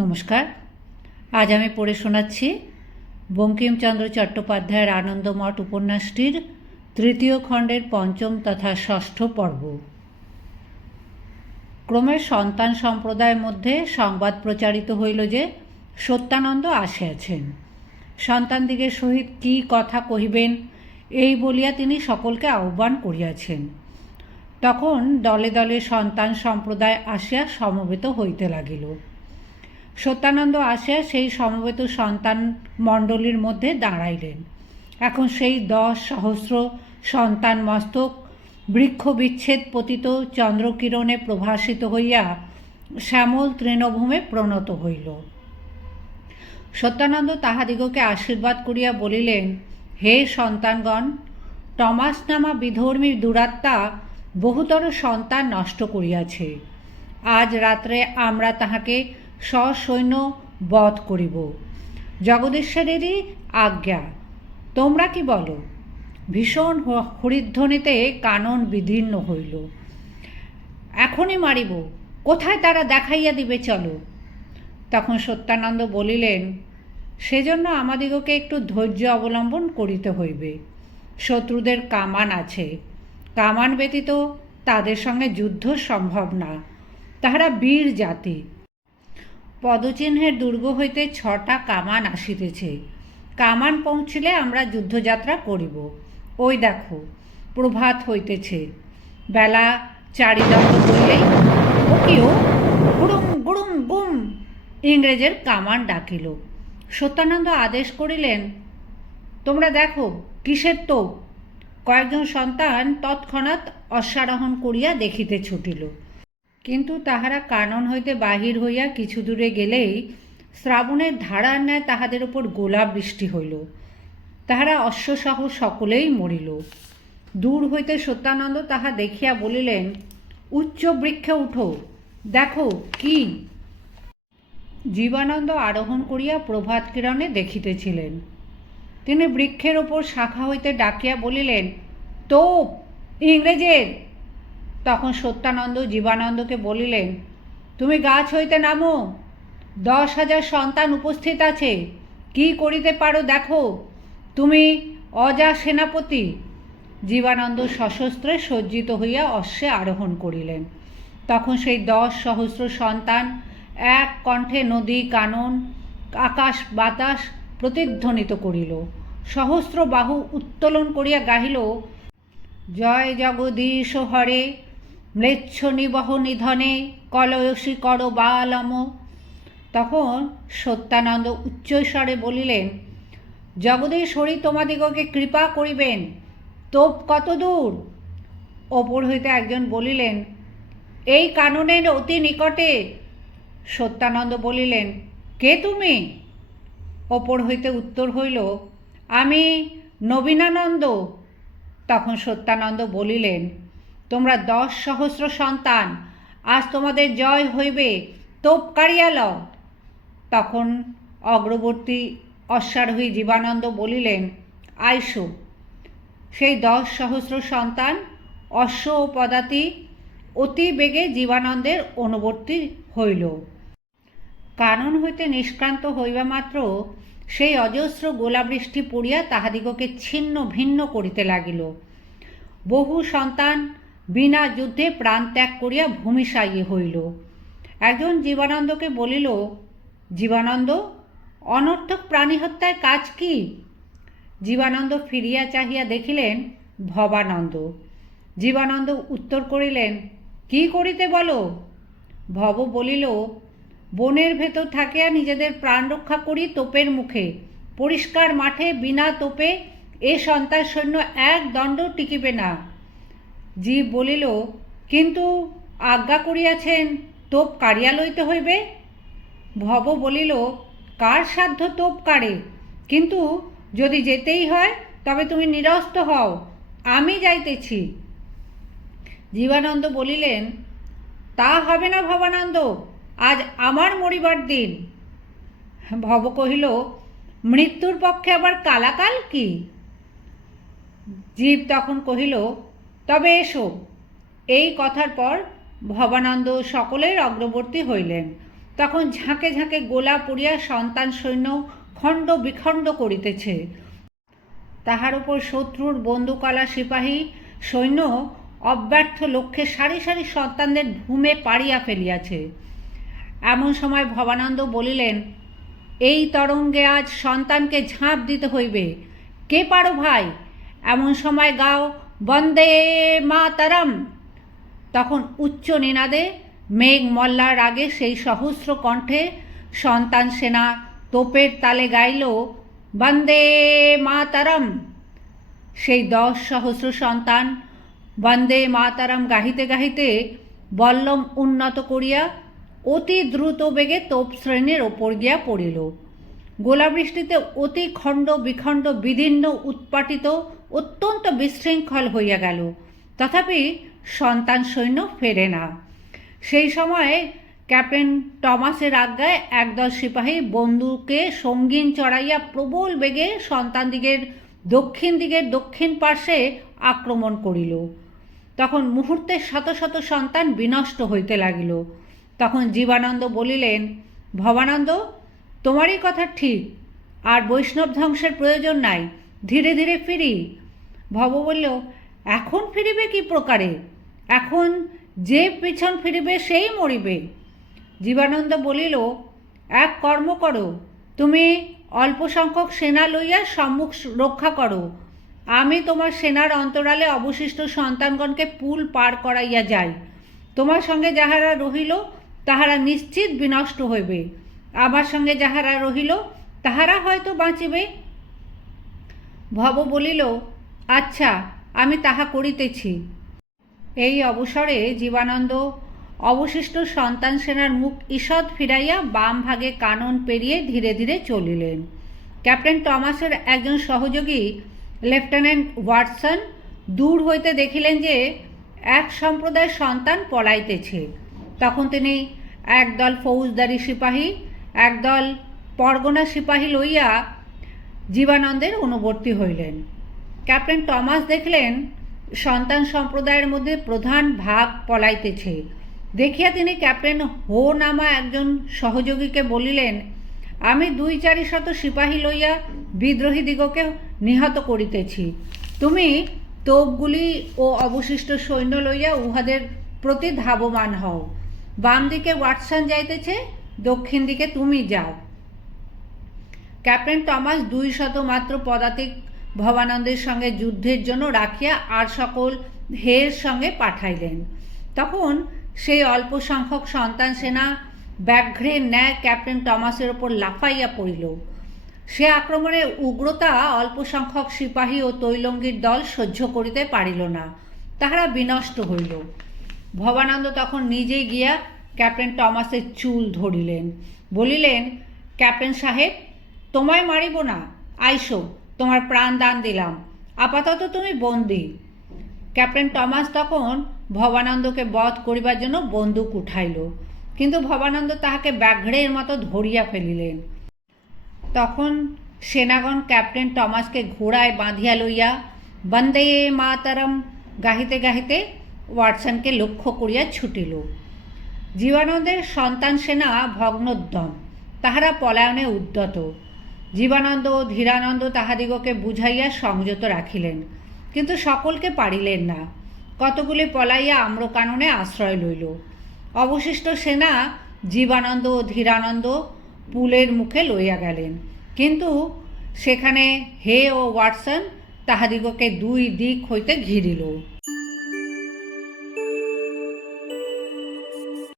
নমস্কার। আজ আমি পড়ে শোনাচ্ছি বঙ্কিমচন্দ্র চট্টোপাধ্যায়ের আনন্দমঠ উপন্যাসটির তৃতীয় খণ্ডের পঞ্চম তথা ষষ্ঠ পর্ব। ক্রমে সন্তান সম্প্রদায়ের মধ্যে সংবাদ প্রচারিত হইল যে সত্যানন্দ আসিয়াছেন। সন্তানদিগের সহিত কী কথা কহিবেন, এই বলিয়া তিনি সকলকে আহ্বান করিয়াছেন। তখন দলে দলে সন্তান সম্প্রদায় আসিয়া সমবেত হইতে লাগিল। সত্যানন্দ আসিয়া সেই সমবেত সন্তান মণ্ডলীর মধ্যে দাঁড়াইলেন। এখন সেই দশ সহস্র সন্তান মস্তক বৃক্ষ বিচ্ছেদ পতিত চন্দ্রকিরণে প্রভাসিত হইয়া শ্যামল তৃণভূমে প্রণত হইল। সত্যানন্দ তাহাদিগকে আশীর্বাদ করিয়া বলিলেন, হে সন্তানগণ, টমাস নামা বিধর্মী দুরাত্মা বহুতর সন্তান নষ্ট করিয়াছে। আজ রাত্রে আমরা তাহাকে সসৈন্য বধ করিব। জগদীশ্বরেরই আজ্ঞা। তোমরা কি বলো? ভীষণ হরিধ্বনিতে কানন বিদীর্ণ হইল। এখনই মারিব। কোথায় তারা দেখাইয়া দিবে চলো? তখন সত্যানন্দ বলিলেন, সেজন্য আমাদিগকে একটু ধৈর্য অবলম্বন করিতে হইবে। শত্রুদের কামান আছে। কামান ব্যতীত তাদের সঙ্গে যুদ্ধ সম্ভব না। তাহারা বীর জাতি। পদচিহ্নের দুর্গ হইতে ছটা কামান আসিতেছে। কামান পৌঁছিলে আমরা যুদ্ধযাত্রা করিব। ওই দেখো, প্রভাত হইতেছে। বেলা চারিদণ্ড হইলেই ওকিও গুড়ুম গুড়ুম, গুম ইংরেজের কামান ডাকিল। সত্যানন্দ আদেশ করিলেন, তোমরা দেখো, কিসের তো কয়েকজন সন্তান তৎক্ষণাৎ অশ্বারোহণ করিয়া দেখিতে ছুটিল। কিন্তু তাহারা কানন হইতে বাহির হইয়া কিছু দূরে গেলেই শ্রাবণের ধারার ন্যায় তাহাদের উপর গোলাপ বৃষ্টি হইল। তাহারা অশ্বসহ সকলেই মরিল। দূর হইতে সত্যানন্দ তাহা দেখিয়া বলিলেন, উচ্চ বৃক্ষে উঠো, দেখো কি? জীবানন্দ আরোহণ করিয়া প্রভাত কিরণে দেখিতেছিলেন। তিনি বৃক্ষের ওপর শাখা হইতে ডাকিয়া বলিলেন, তোপ, ইংরেজের তখন সত্যানন্দ জীবানন্দকে বলিলেন, তুমি গাছ হইতে নামো। দশ হাজার সন্তান উপস্থিত আছে। কি করিতে পারো দেখো। তুমি অজা সেনাপতি জীবানন্দ সশস্ত্রে সজ্জিত হইয়া অশ্বে আরোহণ করিলেন। তখন সেই দশ সহস্র সন্তান এক কণ্ঠে নদী, কানন, আকাশ, বাতাস প্রতিধ্বনিত করিল। সহস্র বাহু উত্তোলন করিয়া গাহিল, জয় জগদীশ হরে ম্লেচ্ছ নিবহ নিধনে, কলয়সী কর বালম। তখন সত্যানন্দ উচ্চস্বরে বলিলেন, জগদীশ হরি তোমাদিগকে কৃপা করিবেন, তোপ কত দূর? ওপর হইতে একজন বলিলেন, এই কাননের অতি নিকটে। সত্যানন্দ বলিলেন, কে তুমি? ওপর হইতে উত্তর হইল, আমি নবীনানন্দ। তখন সত্যানন্দ বলিলেন তোমরা দশ সহস্র সন্তান। আজ তোমাদের জয় হইবে। তোপ কাড়িয়া লও। তখন অগ্রবর্তী অশ্বারোহী জীবানন্দ বলিলেন, আইসো। সেই দশ সহস্র সন্তান অশ্ব ও পদাতি অতি বেগে জীবানন্দের অনুবর্তী হইল। কানন হইতে নিষ্ক্রান্ত হইবা মাত্র সেই অজস্র গোলাবৃষ্টি পড়িয়া তাহাদিগকে ছিন্ন ভিন্ন করিতে লাগিল। বহু সন্তান বিনা যুদ্ধে প্রাণ ত্যাগ করিয়া ভূমিসায়ী হইল। একজন জীবানন্দকে বলিল, জীবানন্দ, অনর্থক প্রাণী হত্যায় কাজ কি? জীবানন্দ ফিরিয়া চাহিয়া দেখিলেন, ভবানন্দ। জীবানন্দ উত্তর করিলেন, কি করিতে বলো? ভব বলিল, বনের ভেতর থাকিয়া নিজেদের প্রাণ রক্ষা করি তোপের মুখে। পরিষ্কার মাঠে বিনা তোপে এ সন্তান সৈন্য এক দণ্ড টিকিবে না। জীব বলিল, কিন্তু আজ্ঞা করিয়াছেন, তোপ কাড়িয়া লইতে হইবে? ভব বলিল, কার সাধ্য তোপ কাড়ে? কিন্তু যদি যেতেই হয়, তবে তুমি নিরস্ত হও, আমি যাইতেছি। জীবানন্দ বলিলেন, তা হবে না ভবানন্দ, আজ আমার মরিবার দিন। ভব কহিল, মৃত্যুর পক্ষে আবার কালাকাল কি? জীব তখন কহিল তবে এসো। এই কথার পর ভবানন্দ সকলের অগ্রবর্তী হইলেন। তখন ঝাঁকে ঝাঁকে গোলা পড়িয়া সন্তান সৈন্য খণ্ড বিখণ্ড করিতেছে। তাহার উপর শত্রুর বন্দুকলা সিপাহী সৈন্য অব্যর্থ লক্ষ্যে সারি সারি সন্তানদের ভূমে পাড়িয়া ফেলিয়াছে। এমন সময় ভবানন্দ বলিলেন, এই তরঙ্গে আজ সন্তানকে ঝাঁপ দিতে হইবে। কে পারো ভাই? এমন সময় গাও বন্দে মাতারাম। তখন উচ্চ নিনাদে মেঘ মল্লার আগে সেই সহস্র কণ্ঠে সন্তান সেনা তোপের তালে গাইল, বন্দে মাতারাম। সেই দশ সহস্র সন্তান বন্দে মাতারাম গাহিতে গাহিতে বল্লম উন্নত করিয়া অতি দ্রুত বেগে তোপ শ্রেণির ওপর গিয়া পড়িল। গোলাবৃষ্টিতে অতি খণ্ড বিখণ্ড বিদীর্ণ উৎপাটিত অত্যন্ত বিশৃঙ্খল হইয়া গেল। তথাপি সন্তান সৈন্য ফেরে না। সেই সময়ে ক্যাপ্টেন টমাসের আজ্ঞায় একদল সিপাহী বন্ধুকে সঙ্গীন চড়াইয়া প্রবল বেগে সন্তান দিগের দক্ষিণ দিকের দক্ষিণ পার্শ্বে আক্রমণ করিল। তখন মুহূর্তে শত শত সন্তান বিনষ্ট হইতে লাগিল। তখন জীবানন্দ বলিলেন, ভবানন্দ, তোমারই কথা ঠিক। আর বৈষ্ণব ধ্বংসের প্রয়োজন নাই। ধীরে ধীরে ফিরি। ভব বলল, এখন ফিরিবে কি প্রকারে? এখন যে পিছন ফিরিবে সেই মরিবে। জীবানন্দ বলিল, এক কর্ম করো, তুমি অল্প সংখ্যক সেনা লইয়া সম্মুখ রক্ষা করো। আমি তোমার সেনার অন্তরালে অবশিষ্ট সন্তানগণকে পুল পার করাইয়া যাই। তোমার সঙ্গে যাহারা রহিল, তাহারা নিশ্চিত বিনষ্ট হইবে। আমার সঙ্গে যাহারা রহিল, তাহারা হয়তো বাঁচিবে। ভব বলিল আচ্ছা আমি তাহা করিতেছি। এই অবসরে জীবানন্দ অবশিষ্ট সন্তান সেনার মুখ ঈষৎ ফিরাইয়া বাম ভাগে কানন পেরিয়ে ধীরে ধীরে চলিলেন। ক্যাপ্টেন টমাসের একজন সহযোগী, লেফটেন্যান্ট ওয়াটসন, দূর হইতে দেখিলেন যে এক সম্প্রদায়ের সন্তান পলাইতেছে। তখন তিনি একদল ফৌজদারি সিপাহী, একদল পরগনা সিপাহী লইয়া জীবানন্দের অনুবর্তী হইলেন। ক্যাপ্টেন টমাস দেখলেন সন্তান সম্প্রদায়ের মধ্যে প্রধান ভাগ পলাইতেছে। দেখিয়া তিনি ক্যাপ্টেন হো নামা একজন সহযোগীকে বলিলেন, আমি দুই চারি শত সিপাহী লইয়া বিদ্রোহী দিগকে নিহত করিতেছি। তুমি তোপগুলি ও অবশিষ্ট সৈন্য লইয়া উহাদের প্রতি ধাবমান হও। বাম দিকে ওয়াটসন যাইতেছে, দক্ষিণ দিকে তুমি যাও। ক্যাপ্টেন টমাস দুই শত মাত্র পদাতিক ভবানন্দের সঙ্গে যুদ্ধের জন্য রাখিয়া আর সকল হের সঙ্গে পাঠাইলেন। তখন সেই অল্প সংখ্যক সন্তান সেনা ব্যাঘ্রের ন্যায় ক্যাপ্টেন টমাসের ওপর লাফাইয়া পড়িল। সে আক্রমণের উগ্রতা অল্প সংখ্যক সিপাহী ও তৈলঙ্গীর দল সহ্য করিতে পারিল না। তাহারা বিনষ্ট হইল। ভবানন্দ তখন নিজে গিয়া ক্যাপ্টেন টমাসের চুল ধরিলেন। বলিলেন, ক্যাপ্টেন সাহেব, তোমায় মারিব না। আইসো তোমার প্রাণ দান দিলাম। আপাতত তুমি বন্দি। ক্যাপ্টেন টমাস তখন ভবানন্দকে বধ করিবার জন্য বন্দুক উঠাইল, কিন্তু ভবানন্দ তাহাকে ব্যাঘ্রের মতো ধরিয়া ফেলিলেন। তখন সেনাগণ ক্যাপ্টেন টমাসকে ঘোড়ায় বাঁধিয়া লইয়া, বন্দে মাতারম গাহিতে গাহিতে ওয়াটসনকে লক্ষ্য করিয়া ছুটিল। জীবানন্দের সন্তান সেনা ভগ্নোদ্যম, তাহারা পলায়নে উদ্যত। জীবানন্দ ও ধীরানন্দ তাহাদিগকে বুঝাইয়া সংযত রাখিলেন, কিন্তু সকলকে পারিলেন না। কতগুলি পলাইয়া আম্রকাননে আশ্রয় লইল। অবশিষ্ট সেনা জীবানন্দ ও ধীরানন্দ পুলের মুখে লইয়া গেলেন। কিন্তু সেখানে হে ও ওয়াটসন, তাহাদিগকে দুই দিক হইতে ঘিরিল।